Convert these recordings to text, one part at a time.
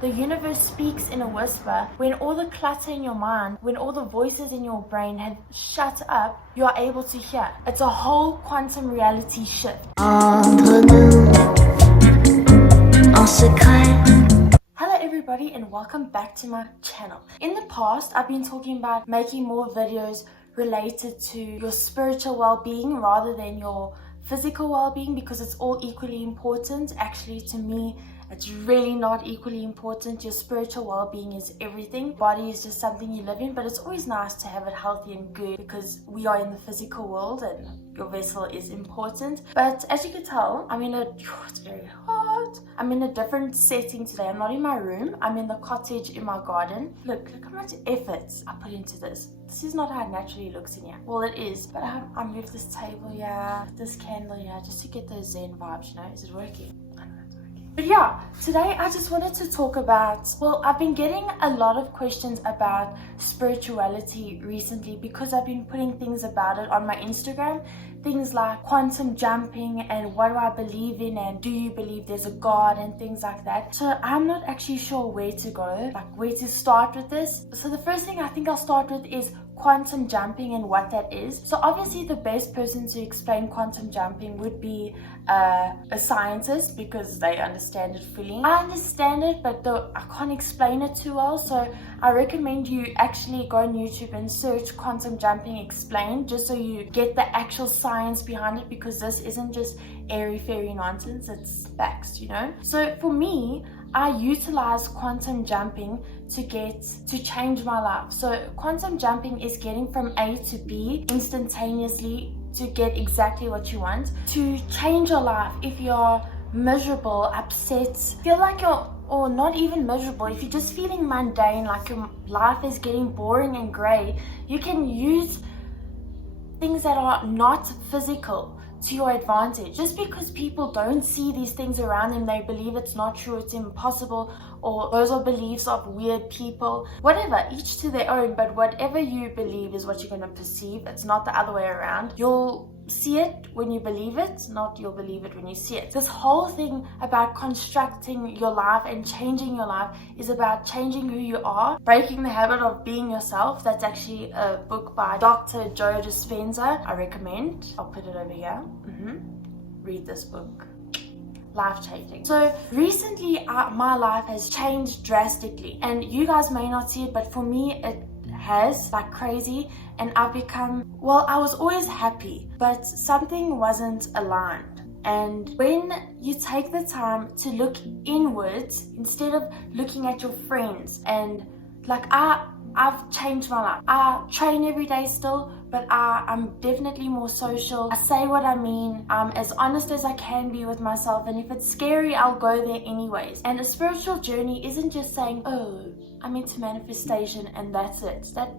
The universe speaks in a whisper. When all the clutter in your mind, when all the voices in your brain have shut up, you are able to hear. It's a whole quantum reality shift. Hello everybody and welcome back to my channel. In the past, I've been talking about making more videos related to your spiritual well-being rather than your physical well-being, because it's all equally important. Actually, to me, it's really not equally important. Your spiritual well-being is everything. Body is just something you live in, but it's always nice to have it healthy and good because we are in the physical world and your vessel is important. But as you can tell, it's very hot. I'm in a different setting today. I'm not in my room. I'm in the cottage in my garden. Look how much effort I put into this. This is not how it naturally looks in here. Well, it is, but I moved this table here, this candle here, just to get those Zen vibes, you know? Is it working? I don't know. But yeah, today I just wanted to talk about, I've been getting a lot of questions about spirituality recently because I've been putting things about it on my Instagram. Things like quantum jumping and what do I believe in and do you believe there's a God and things like that. So I'm not actually sure where to go, like where to start with this. So the first thing I think I'll start with is quantum jumping and what that is. So obviously the best person to explain quantum jumping would be a scientist because they understand it fully. I understand it, but I can't explain it too well. So I recommend you actually go on YouTube and search quantum jumping explained, just so you get the actual science behind it, because this isn't just airy-fairy nonsense, it's facts, you know? So for me, I utilize quantum jumping to change my life. So quantum jumping is getting from A to B instantaneously to get exactly what you want, to change your life. If you're miserable, upset, feel like or not even miserable, if you're just feeling mundane, like your life is getting boring and grey, you can use things that are not physical to your advantage. Just because people don't see these things around them, they believe it's not true, it's impossible, or those are beliefs of weird people. Whatever, each to their own, but whatever you believe is what you're going to perceive. It's not the other way around. You'll see it when you believe it, not you'll believe it when you see it. This whole thing about constructing your life and changing your life is about changing who you are, breaking the habit of being yourself. That's actually a book by Dr. Joe Dispenza. I recommend. I'll put it over here. Read this book. Life-changing. So recently my life has changed drastically, and you guys may not see it, but for me it has, like crazy. And I've become, I was always happy, but something wasn't aligned. And when you take the time to look inwards instead of looking at your friends, and like I've changed my life. I train every day still, but I'm definitely more social. I say what I mean. I'm as honest as I can be with myself, and if it's scary, I'll go there anyways. And a spiritual journey isn't just saying, oh, I'm into manifestation and that's it. That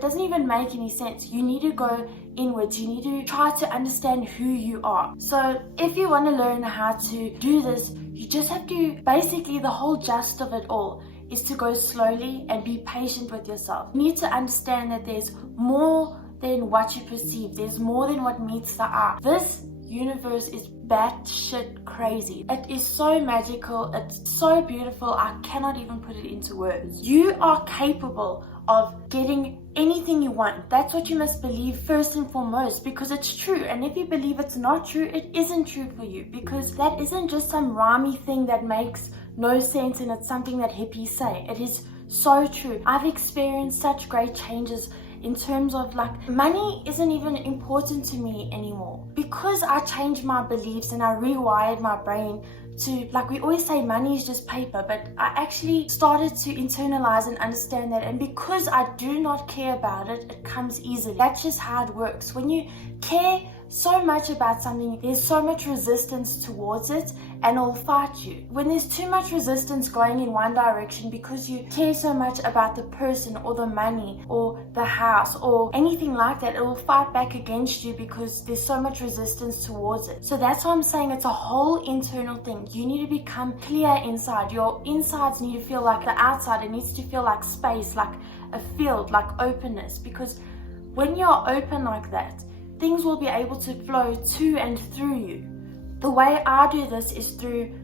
doesn't even make any sense. You need to go inwards. You need to try to understand who you are. So if you want to learn how to do this, you just have to, basically the whole gist of it all is to go slowly and be patient with yourself. You need to understand that there's more than what you perceive. There's more than what meets the eye. This universe is batshit crazy. It is so magical. It's so beautiful. I cannot even put it into words. You are capable of getting anything you want. That's what you must believe first and foremost, because it's true. And if you believe it's not true, it isn't true for you, because that isn't just some rhymey thing that makes no sense and it's something that hippies say. It is so true. I've experienced such great changes in terms of, like, money isn't even important to me anymore because I changed my beliefs and I rewired my brain to, like, we always say money is just paper, but I actually started to internalize and understand that. And because I do not care about it, it comes easily. That's just how it works. When you care so much about something, there's so much resistance towards it, and it'll fight you. When there's too much resistance going in one direction because you care so much about the person or the money or the house or anything like that, it will fight back against you because there's so much resistance towards it. So that's why I'm saying it's a whole internal thing. You need to become clear inside. Your insides need to feel like the outside. It needs to feel like space, like a field, like openness, because when you're open like that, things will be able to flow to and through you. The way I do this is through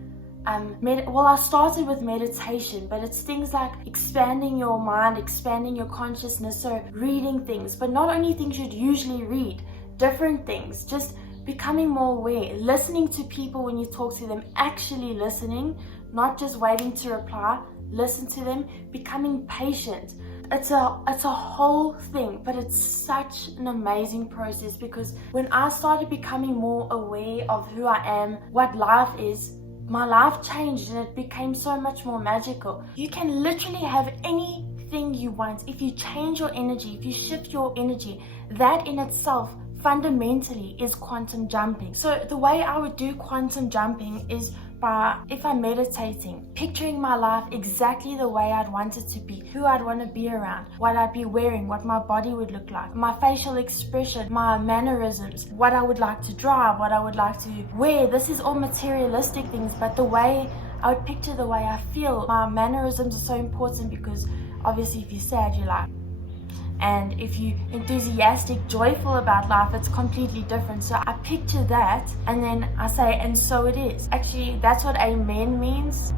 I started with meditation, but it's things like expanding your mind, expanding your consciousness, so reading things, but not only things you'd usually read, different things, just becoming more aware, listening to people when you talk to them, actually listening, not just waiting to reply, listen to them, becoming patient. It's a whole thing, but it's such an amazing process, because when I started becoming more aware of who I am, what life is, my life changed and it became so much more magical. You can literally have anything you want if you change your energy, if you shift your energy. That in itself fundamentally is quantum jumping. So the way I would do quantum jumping is by, if I'm meditating, picturing my life exactly the way I'd want it to be, who I'd want to be around, what I'd be wearing, what my body would look like, my facial expression, my mannerisms, what I would like to drive, what I would like to wear. This is all materialistic things, but the way I would picture the way I feel. My mannerisms are so important, because obviously if you're sad, you're like, and if you're enthusiastic, joyful about life, it's completely different. So I picture that, and then I say, and so it is. Actually, that's what amen means.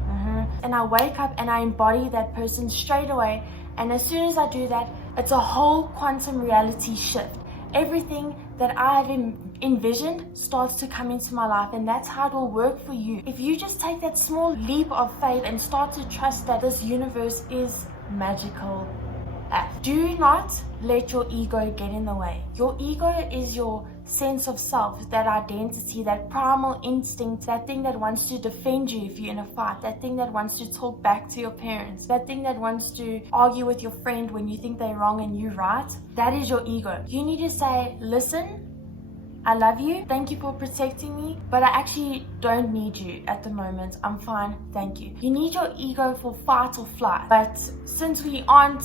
And I wake up and I embody that person straight away. And as soon as I do that, it's a whole quantum reality shift. Everything that I have envisioned starts to come into my life, and that's how it will work for you. If you just take that small leap of faith and start to trust that this universe is magical. Do not let your ego get in the way. Your ego is your sense of self, that identity, that primal instinct, that thing that wants to defend you if you're in a fight, that thing that wants to talk back to your parents, that thing that wants to argue with your friend when you think they're wrong and you're right. That is your ego. You need to say, listen, I love you, thank you for protecting me, but I actually don't need you at the moment. I'm fine, thank you. You need your ego for fight or flight. But since we aren't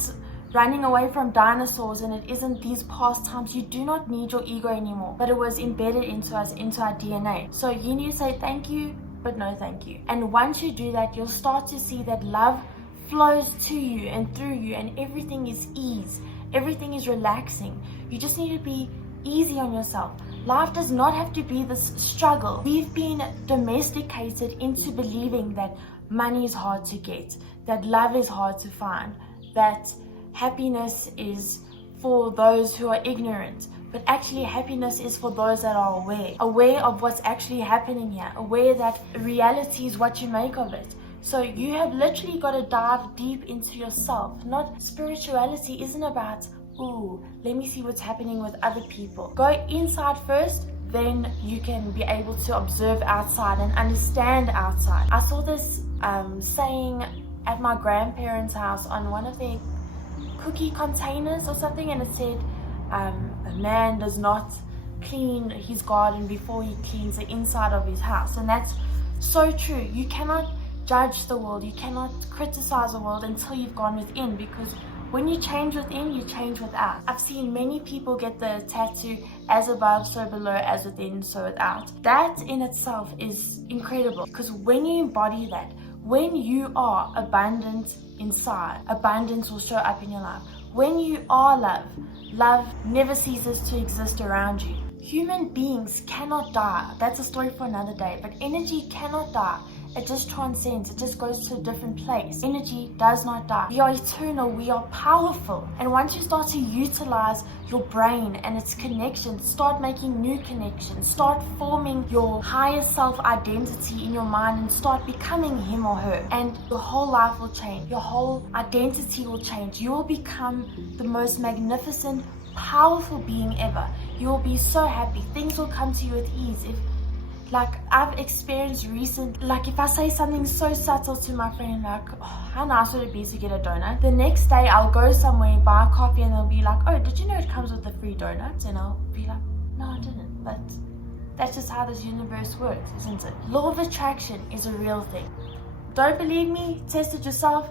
running away from dinosaurs and it isn't these past times, you do not need your ego anymore. But it was embedded into us, into our DNA. So you need to say thank you, but no thank you. And once you do that, you'll start to see that love flows to you and through you, and everything is ease. Everything is relaxing. You just need to be easy on yourself. Life does not have to be this struggle. We've been domesticated into believing that money is hard to get, that love is hard to find, that happiness is for those who are ignorant. But actually happiness is for those that are aware of what's actually happening here, aware that reality is what you make of it. So you have literally got to dive deep into yourself. Not spirituality isn't about, ooh, let me see what's happening with other people. Go inside first, then you can be able to observe outside and understand outside. I saw this saying at my grandparents' house on one of their cookie containers or something, and it said a man does not clean his garden before he cleans the inside of his house. And that's so true. You cannot judge the world, you cannot criticize the world until you've gone within, because when you change within, you change without. I've seen many people get the tattoo, as above so below, as within so without. That in itself is incredible, because when you embody that, when you are abundant inside, abundance will show up in your life. When you are love, love never ceases to exist around you. Human beings cannot die. That's a story for another day. But energy cannot die. It just transcends. It just goes to a different place. Energy does not die. We are eternal. We are powerful. And once you start to utilize your brain and its connections, start making new connections, start forming your higher self identity in your mind and start becoming him or her. And your whole life will change. Your whole identity will change. You will become the most magnificent, powerful being ever. You will be so happy. Things will come to you with ease. Like I've experienced like if I say something so subtle to my friend, like, oh, how nice would it be to get a donut? The next day I'll go somewhere, buy a coffee, and they'll be like, oh, did you know it comes with a free donut? And I'll be like, no, I didn't. But that's just how this universe works, isn't it? Law of attraction is a real thing. Don't believe me? Test it yourself.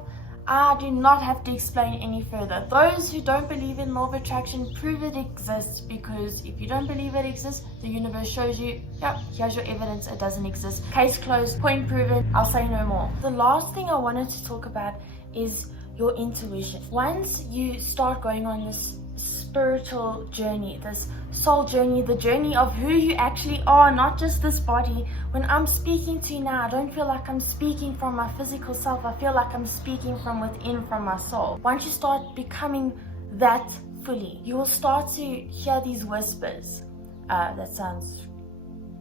I do not have to explain any further. Those who don't believe in law of attraction, prove it exists, because if you don't believe it exists, the universe shows you, yep, here's your evidence, it doesn't exist. Case closed, point proven, I'll say no more. The last thing I wanted to talk about is your intuition. Once you start going on this spiritual journey, this soul journey, the journey of who you actually are, not just this body. When I'm speaking to you now, I don't feel like I'm speaking from my physical self. I feel like I'm speaking from within, from my soul. Once you start becoming that fully, you will start to hear these whispers. That sounds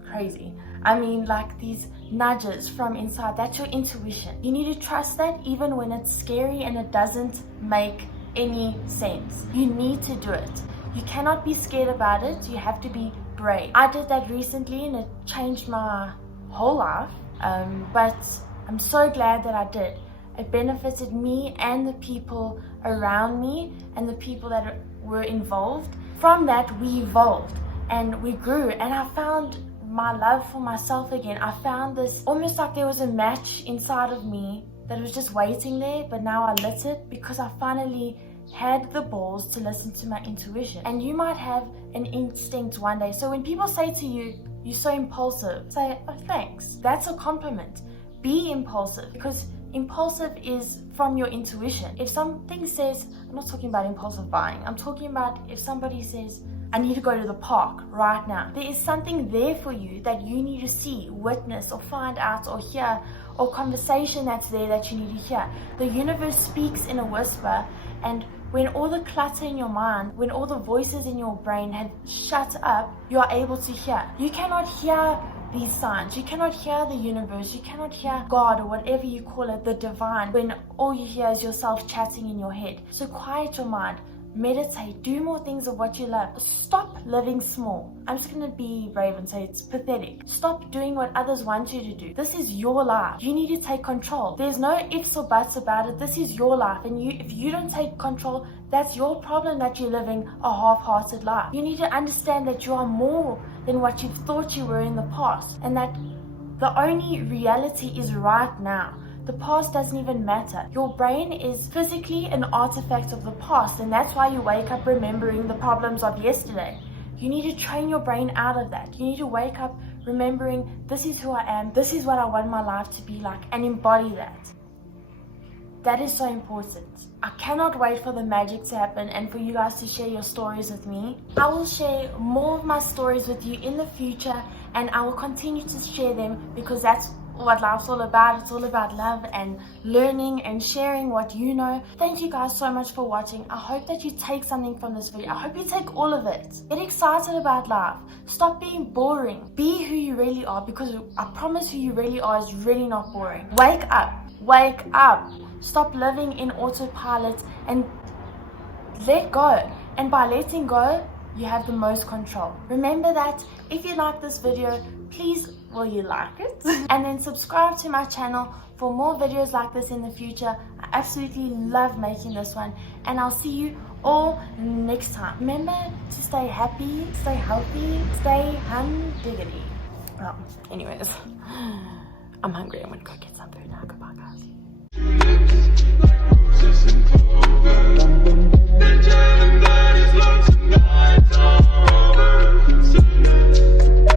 crazy. I mean, like these nudges from inside. That's your intuition. You need to trust that even when it's scary and it doesn't make any sense. You need to do it. You cannot be scared about it. You have to be brave. I did that recently and it changed my whole life. But I'm so glad that I did. It benefited me and the people around me and the people that were involved. From that, we evolved and we grew, and I found my love for myself again. I found this almost like there was a match inside of me that was just waiting there, but now I lit it because I finally had the balls to listen to my intuition. And you might have an instinct one day. So when people say to you, you're so impulsive, say, oh, thanks. That's a compliment. Be impulsive, because impulsive is from your intuition. If something says, I'm not talking about impulsive buying, I'm talking about if somebody says, I need to go to the park right now. There is something there for you that you need to see, witness, or find out, or hear, or conversation that's there that you need to hear. The universe speaks in a whisper, and when all the clutter in your mind, when all the voices in your brain have shut up, you are able to hear. You cannot hear these signs. You cannot hear the universe. You cannot hear God, or whatever you call it, the divine, when all you hear is yourself chatting in your head. So quiet your mind. Meditate, do more things of what you love. Stop living small. I'm just going to be brave and say it's pathetic. Stop doing what others want you to do. This is your life. You need to take control. There's no ifs or buts about it. This is your life, and if you don't take control, that's your problem that you're living a half-hearted life. You need to understand that you are more than what you thought you were in the past, and that the only reality is right now. The past doesn't even matter. Your brain is physically an artifact of the past, and that's why you wake up remembering the problems of yesterday. You need to train your brain out of that. You need to wake up remembering, this is who I am, this is what I want my life to be like, and embody that. That is so important. I cannot wait for the magic to happen and for you guys to share your stories with me. I will share more of my stories with you in the future, and I will continue to share them because that's what life's all about. It's all about love and learning and sharing what you know. Thank you guys so much for watching. I hope that you take something from this video. I hope you take all of it. Get excited about life. Stop being boring. Be who you really are, because I promise who you really are is really not boring. Wake up. Wake up. Stop living in autopilot and let go. And by letting go, you have the most control. Remember that. If you like this video, please, will you like it? And then subscribe to my channel for more videos like this in the future. I absolutely love making this one, and I'll see you all next time. Remember to stay happy, stay healthy, stay diggity. Well, anyways, I'm hungry. I'm gonna go get